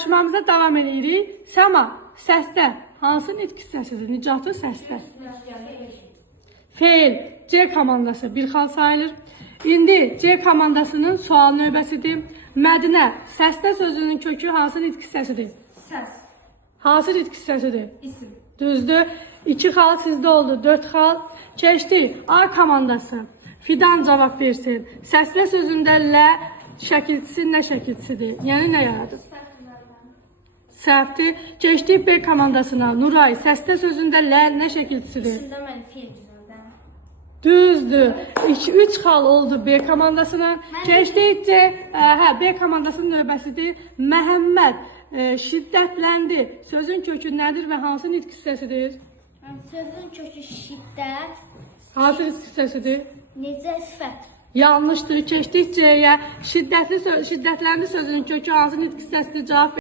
Yarışmamıza davam edirik. Səma, səsdə hansı nitq hissəsidir? Nicatı səsdə. Feil C komandası bir xal sayılır. İndi C komandasının sual növbəsidir. Mədinə, səsdə sözünün kökü hansı nitq hissəsidir? Səs. Hansı nitq hissəsidir? İsim. Düzdür. 2 xal sizdə oldu, 4 xal. Keçdi. A komandası. Fidan cavab versin. Səslə sözündə L şəkilçisi nə şəkilçisidir? Yəni nə yaradır? Səhvdir. Keçdik B komandasına. Nuray, səslə sözündə L nə şəkilçisidir? İsimdə mən feil düzəldən. Düzdür. 3 xal oldu B komandasına. Keçdik C. B komandasının növbəsidir. Məhəmməd şiddətləndi. Sözün kökü nədir və hansı nitq hissəsidir? Sözün kökü şiddət. Hansı nitq hissəsidir? Necə sifət? Yanlışdır. Keçdik C-yə. Şiddətləndi sözünün kökü hansı nitq hissəsidir? Cavab